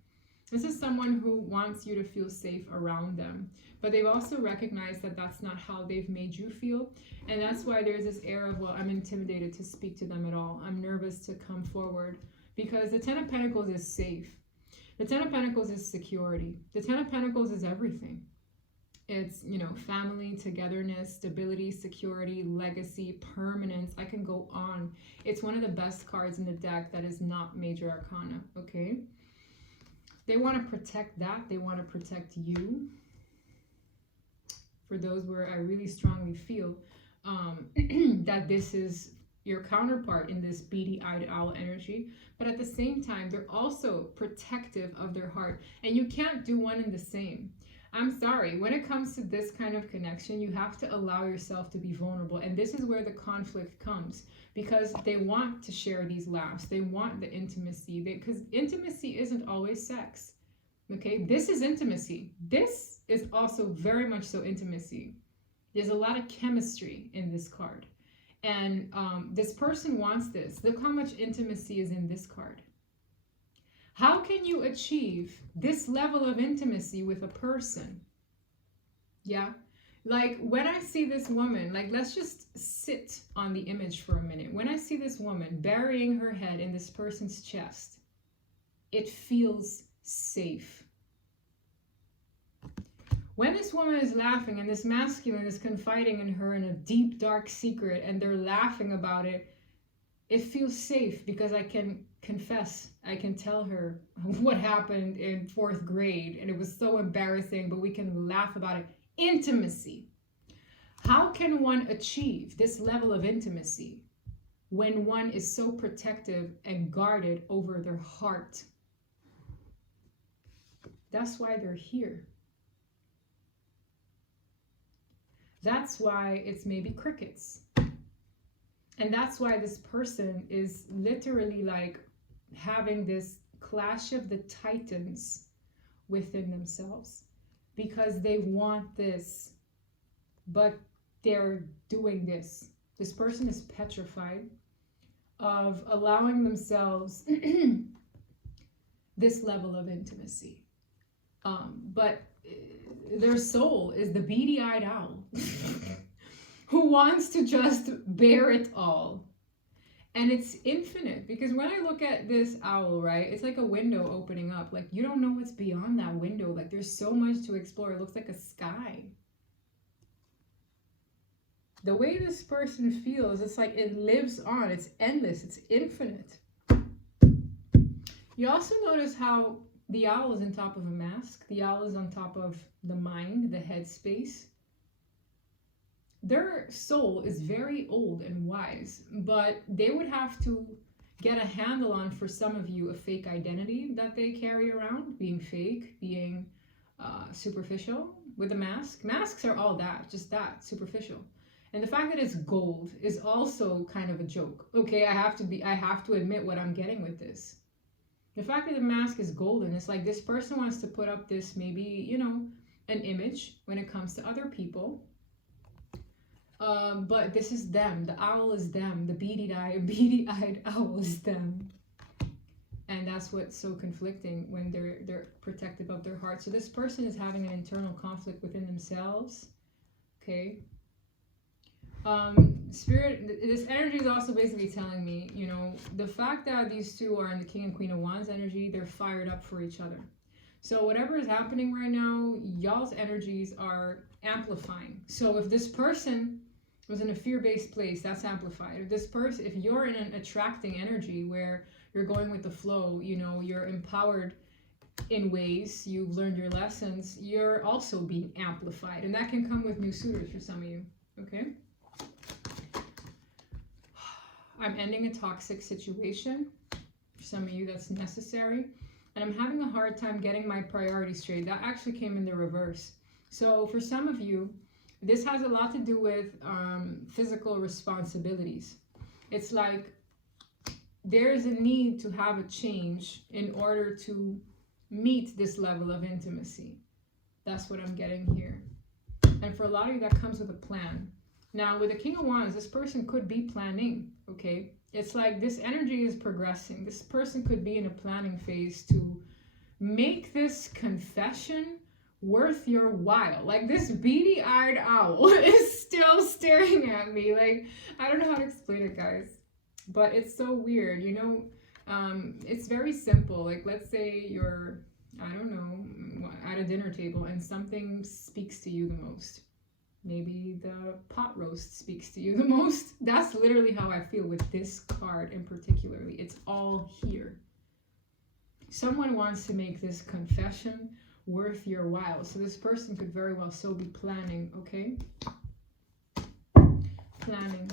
This is someone who wants you to feel safe around them, but they've also recognized that that's not how they've made you feel. And that's why there's this air of, well, I'm intimidated to speak to them at all. I'm nervous to come forward. Because the Ten of Pentacles is safe. The Ten of Pentacles is security. The Ten of Pentacles is everything. It's, you know, family, togetherness, stability, security, legacy, permanence. I can go on. It's one of the best cards in the deck that is not major arcana, okay? They want to protect that. They want to protect you. For those where I really strongly feel that this is your counterpart in this beady-eyed owl energy, but at the same time, they're also protective of their heart, and you can't do one and the same. I'm sorry, when it comes to this kind of connection, you have to allow yourself to be vulnerable, and this is where the conflict comes, because they want to share these laughs, they want the intimacy, because intimacy isn't always sex, okay? This is intimacy. This is also very much so intimacy. There's a lot of chemistry in this card. And this person wants this. Look how much intimacy is in this card. How can you achieve this level of intimacy with a person? Yeah. Like when I see this woman, like let's just sit on the image for a minute. When I see this woman burying her head in this person's chest, it feels safe. When this woman is laughing and this masculine is confiding in her in a deep, dark secret and they're laughing about it, it feels safe because I can confess. I can tell her what happened in 4th grade and it was so embarrassing, but we can laugh about it. Intimacy. How can one achieve this level of intimacy when one is so protective and guarded over their heart? That's why they're here. That's why it's maybe crickets. And that's why this person is literally like having this clash of the titans within themselves. Because they want this, but they're doing this. This person is petrified of allowing themselves this level of intimacy. But their soul is the beady-eyed owl who wants to just bear it all. And it's infinite, because when I look at this owl, right, it's like a window opening up. Like you don't know what's beyond that window. Like there's so much to explore. It looks like a sky. The way this person feels, it's like it lives on. It's endless. It's infinite. You also notice how the owl is on top of a mask. The owl is on top of the mind, the head space. Their soul is very old and wise, but they would have to get a handle on, for some of you, a fake identity that they carry around, being fake, being superficial with a mask. Masks are all that, just that, superficial. And the fact that it's gold is also kind of a joke. Okay, I have to admit what I'm getting with this. The fact that the mask is golden, it's like this person wants to put up this maybe, you know, an image when it comes to other people. But this is them. The owl is them. The beady-eyed owl is them. And that's what's so conflicting when they're protective of their heart. So this person is having an internal conflict within themselves. Okay. Spirit, this energy is also basically telling me, you know, the fact that these two are in the King and Queen of Wands energy, they're fired up for each other. So whatever is happening right now, y'all's energies are amplifying. So if this person was in a fear-based place, that's amplified. If this person, if you're in an attracting energy where you're going with the flow, you know, you're empowered in ways you've learned your lessons, you're also being amplified. And that can come with new suitors for some of you, okay? I'm ending a toxic situation. For some of you, that's necessary. And I'm having a hard time getting my priorities straight. That actually came in the reverse. So for some of you, this has a lot to do with physical responsibilities. It's like there is a need to have a change in order to meet this level of intimacy. That's what I'm getting here. And for a lot of you, that comes with a plan. Now, with the King of Wands, this person could be planning, okay? It's like this energy is progressing. This person could be in a planning phase to make this confession worth your while. Like, this beady-eyed owl is still staring at me. Like, I don't know how to explain it, guys. But it's so weird, you know? It's very simple. Like, let's say you're, I don't know, at a dinner table and something speaks to you the most. Maybe the pot roast speaks to you the most. That's literally how I feel with this card in particularly. It's all here. Someone wants to make this confession worth your while. So this person could very well so be planning, okay? Planning.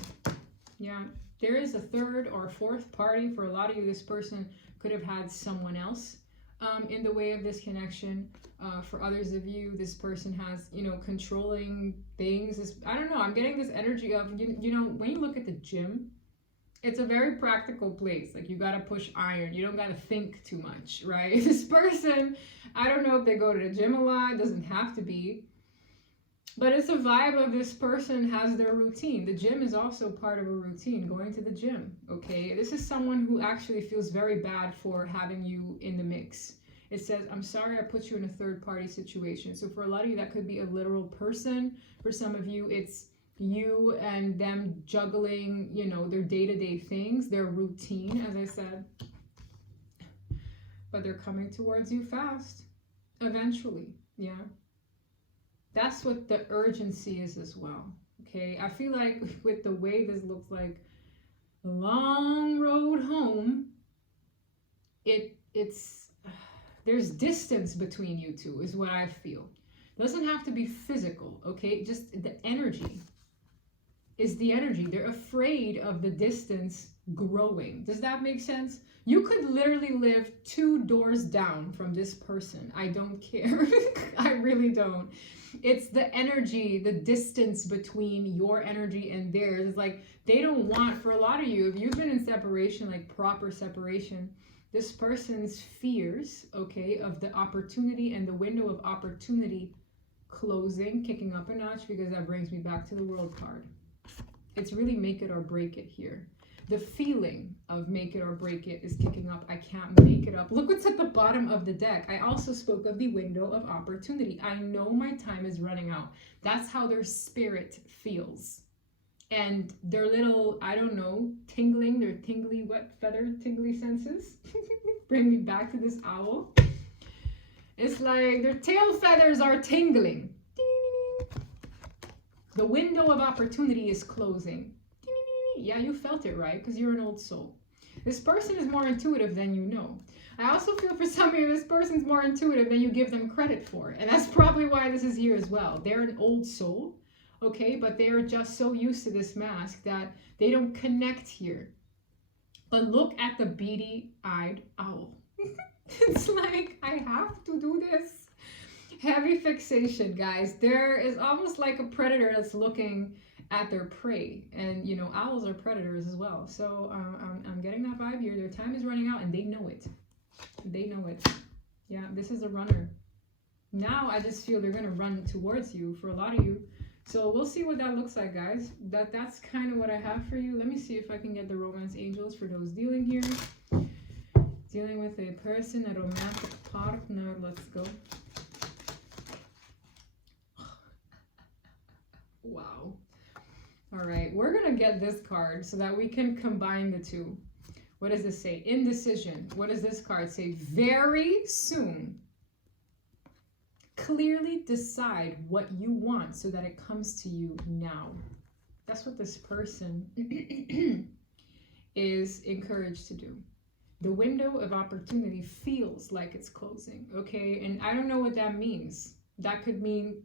Yeah. There is a third or fourth party. For a lot of you, this person could have had someone else in the way of this connection. For others of you, this person has, you know, controlling things. I don't know. I'm getting this energy of, you know, when you look at the gym, it's a very practical place. Like, you got to push iron. You don't got to think too much, right? This person, I don't know if they go to the gym a lot. It doesn't have to be. But it's a vibe of this person has their routine. The gym is also part of a routine, going to the gym, okay? This is someone who actually feels very bad for having you in the mix. It says, I'm sorry I put you in a third-party situation. So for a lot of you, that could be a literal person. For some of you, it's you and them juggling, you know, their day-to-day things, their routine, as I said. But they're coming towards you fast, eventually, yeah. That's what the urgency is as well, okay? I feel like with the way this looks like a long road home, it's there's distance between you two is what I feel. It doesn't have to be physical, okay? Just the energy is the energy. They're afraid of the distance growing. Does that make sense? You could literally live 2 doors down from this person. I don't care. I really don't. It's the energy, the distance between your energy and theirs. It's like they don't want, for a lot of you, if you've been in separation, like proper separation, this person's fears, okay, of the opportunity and the window of opportunity closing, kicking up a notch, because that brings me back to the World card. It's really make it or break it here. The feeling of make it or break it is kicking up. I can't make it up. Look what's at the bottom of the deck. I also spoke of the window of opportunity. I know my time is running out. That's how their spirit feels. And their little, I don't know, tingling, their tingly, what feather tingly senses bring me back to this owl. It's like their tail feathers are tingling. The window of opportunity is closing. Yeah, you felt it, right? Because you're an old soul. This person is more intuitive than you know. I also feel for some of you, this person's more intuitive than you give them credit for. And that's probably why this is here as well. They're an old soul, okay? But they are just so used to this mask that they don't connect here. But look at the beady-eyed owl. It's like, I have to do this. Heavy fixation, guys. There is almost like a predator that's looking at their prey, and you know, owls are predators as well. So I'm getting that vibe here. Their time is running out and they know it. They know it. Yeah, this is a runner. Now I just feel they're gonna run towards you for a lot of you. So we'll see what that looks like, guys. That's kind of what I have for you. Let me see if I can get the romance angels for those dealing here. Dealing with a person, a romantic partner. Let's go. Wow. All right, we're going to get this card so that we can combine the two. What does this say? Indecision. What does this card say? Very soon. Clearly decide what you want so that it comes to you now. That's what this person is encouraged to do. The window of opportunity feels like it's closing, okay? And I don't know what that means. That could mean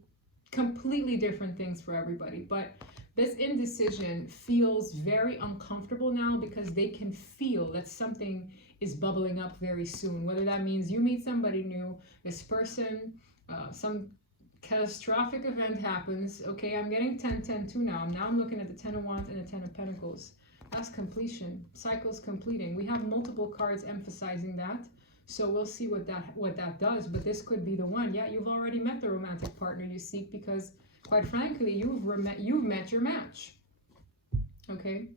completely different things for everybody, but this indecision feels very uncomfortable now because they can feel that something is bubbling up very soon. Whether that means you meet somebody new, this person, some catastrophic event happens. Okay, I'm getting 10, 10, 2 now. Now I'm looking at the 10 of Wands and the 10 of Pentacles. That's completion. Cycles completing. We have multiple cards emphasizing that. So we'll see what that does. But this could be the one. Yeah, you've already met the romantic partner you seek because, quite frankly, you've met your match. Okay.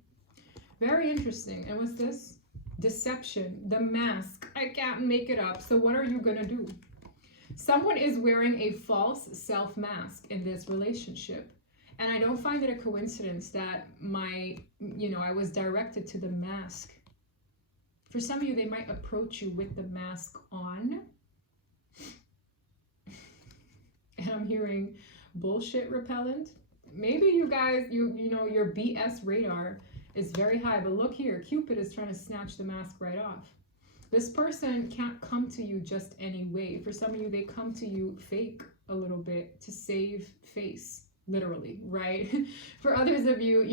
Very interesting. And what's this? Deception. The mask. I can't make it up. So what are you going to do? Someone is wearing a false self mask in this relationship. And I don't find it a coincidence that I was directed to the mask. For some of you, they might approach you with the mask on. And I'm hearing bullshit repellent. Maybe you guys, your BS radar is very high. But look here, Cupid is trying to snatch the mask right off. This person can't come to you just any way. For some of you, they come to you fake a little bit to save face, literally, right? For others of you,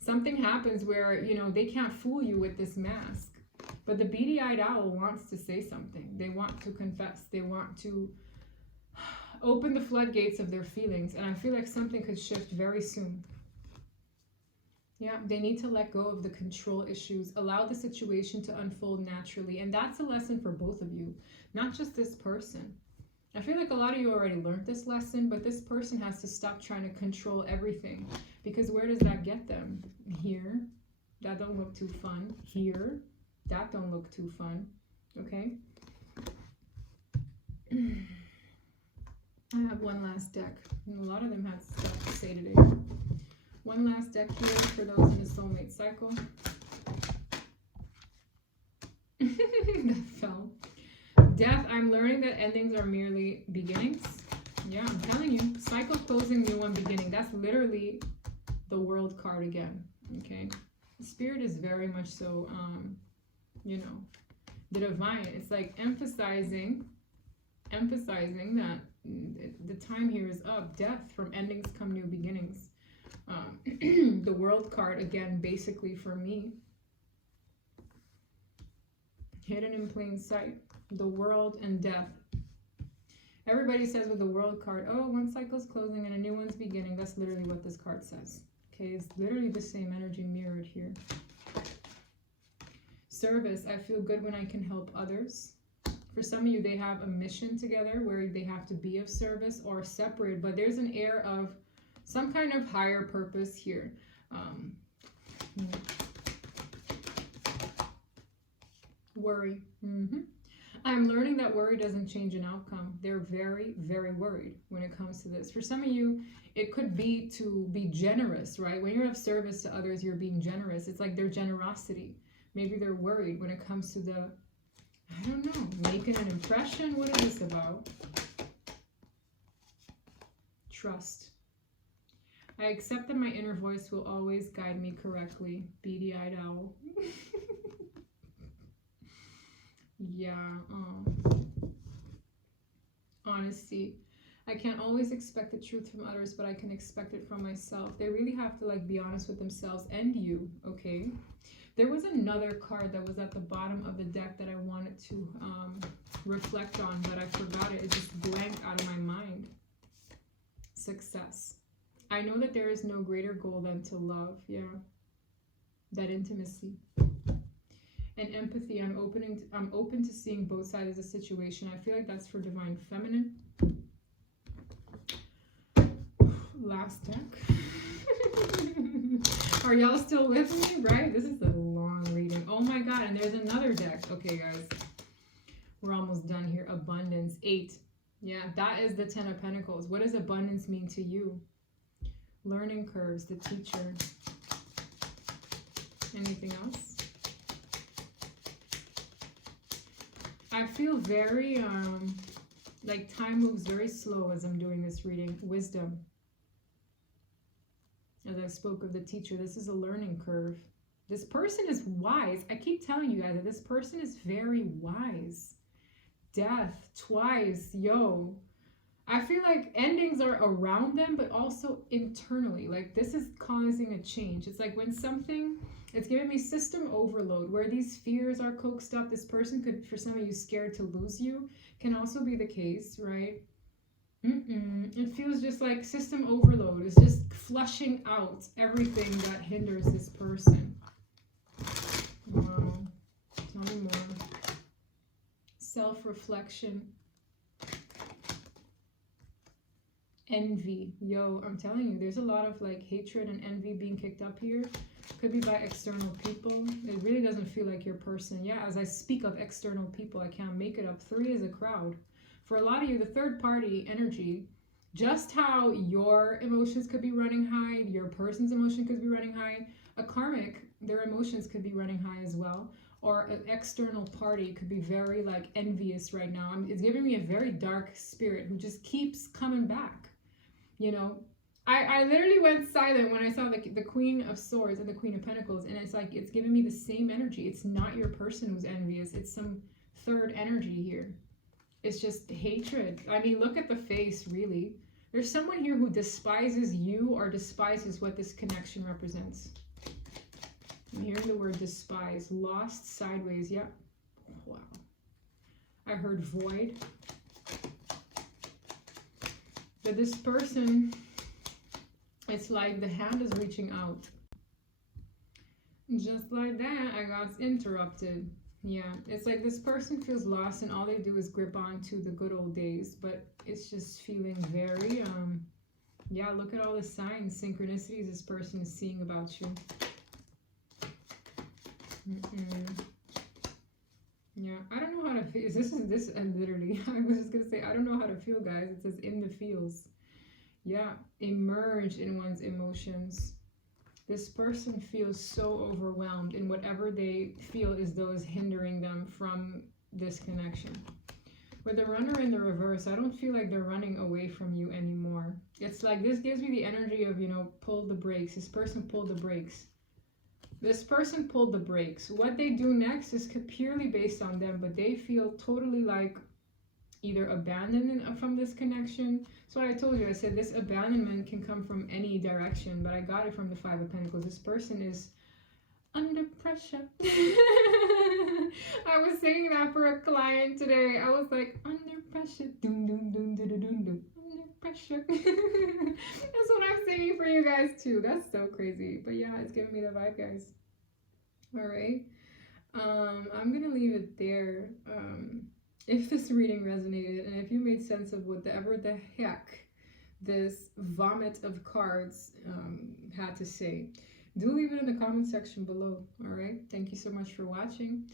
something happens where, they can't fool you with this mask. But the beady-eyed owl wants to say something. They want to confess. They want to open the floodgates of their feelings. And I feel like something could shift very soon. Yeah, they need to let go of the control issues, allow the situation to unfold naturally. And that's a lesson for both of you, not just this person. I feel like a lot of you already learned this lesson, but this person has to stop trying to control everything. Because where does that get them? Here, that don't look too fun. Here, that don't look too fun. Okay? I have one last deck. And a lot of them had stuff to say today. One last deck here for those in the soulmate cycle. That fell. Death, I'm learning that endings are merely beginnings. Yeah, I'm telling you. Cycle closing, new one beginning. That's literally the World card again. Okay? Spirit is very much so, the divine. It's like emphasizing that the time here is up. Death, from endings come new beginnings. The World card, again, basically for me. Hidden in plain sight. The World and death. Everybody says with the World card, oh, one cycle's closing and a new one's beginning. That's literally what this card says. Okay, it's literally the same energy mirrored here. Service, I feel good when I can help others. For some of you, they have a mission together where they have to be of service or separate, but there's an air of some kind of higher purpose here. Worry. I'm learning that worry doesn't change an outcome. They're very, very worried when it comes to this. For some of you, it could be to be generous, right? When you're of service to others, you're being generous. It's like their generosity. Maybe they're worried when it comes to the, I don't know, making an impression. What is this about? Trust. I accept that my inner voice will always guide me correctly. Beady-eyed owl. Yeah. Honesty. I can't always expect the truth from others, but I can expect it from myself. They really have to be honest with themselves and you, okay? There was another card that was at the bottom of the deck that I wanted to reflect on, but I forgot it. It just blanked out of my mind. Success. I know that there is no greater goal than to love, yeah. That intimacy. And empathy, I'm open to seeing both sides of the situation. I feel like that's for divine feminine. Last deck. Are y'all still with me? Right? This is a long reading. Oh my god, and there's another deck. Okay, guys. We're almost done here. Abundance. 8. Yeah, that is the 10 of Pentacles. What does abundance mean to you? Learning curves, the teacher. Anything else? I feel very, like time moves very slow as I'm doing this reading. Wisdom. As I spoke of the teacher, this is a learning curve. This person is wise. I keep telling you guys that this person is very wise. Death, twice, yo. I feel like endings are around them, but also internally. Like this is causing a change. It's like when something, it's giving me system overload where these fears are coaxed up. This person could, for some of you, scared to lose you, can also be the case, right? It feels just like system overload is just flushing out everything that hinders this person. Wow. Tell me more. Self-reflection. Envy. Yo, I'm telling you, there's a lot of like hatred and envy being kicked up here. Could be by external people. It really doesn't feel like your person. Yeah, as I speak of external people, I can't make it up. 3 is a crowd. For a lot of you, the third party energy, just how your emotions could be running high, your person's emotion could be running high, a karmic, their emotions could be running high as well, or an external party could be very like envious right now. It's giving me a very dark spirit who just keeps coming back. You know, I literally went silent when I saw the Queen of Swords and the Queen of Pentacles, and it's like, it's giving me the same energy. It's not your person who's envious. It's some third energy here. It's just hatred. I mean, look at the face, really. There's someone here who despises you or despises what this connection represents. I'm hearing the word despise. Lost, sideways. Yep. Wow. I heard void. But this person, it's like the hand is reaching out. Just like that, I got interrupted. Yeah, it's like this person feels lost and all they do is grip on to the good old days, but it's just feeling very, yeah, look at all the signs, synchronicities this person is seeing about you. Yeah, I don't know how to feel. This literally, I was just gonna say, I don't know how to feel, guys. It says in the feels. Yeah, immerse in one's emotions. This person feels so overwhelmed in whatever they feel as though is hindering them from this connection. With the runner in the reverse, I don't feel like they're running away from you anymore. It's like this gives me the energy of, you know, pull the brakes. This person pulled the brakes. This person pulled the brakes. What they do next is purely based on them, but they feel totally like either abandoned from this connection. So what I told you, I said this abandonment can come from any direction, but I got it from the 5 of Pentacles. This person is under pressure. I was saying that for a client today. I was like, under pressure. Doom, doom, doom, doom, doom, doom. Under pressure. That's what I'm saying for you guys too. That's so crazy. But yeah, it's giving me the vibe, guys. All right. I'm going to leave it there. If this reading resonated and if you made sense of whatever the heck this vomit of cards had to say, do leave it in the comment section below. All right. Thank you so much for watching.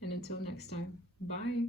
And until next time, bye.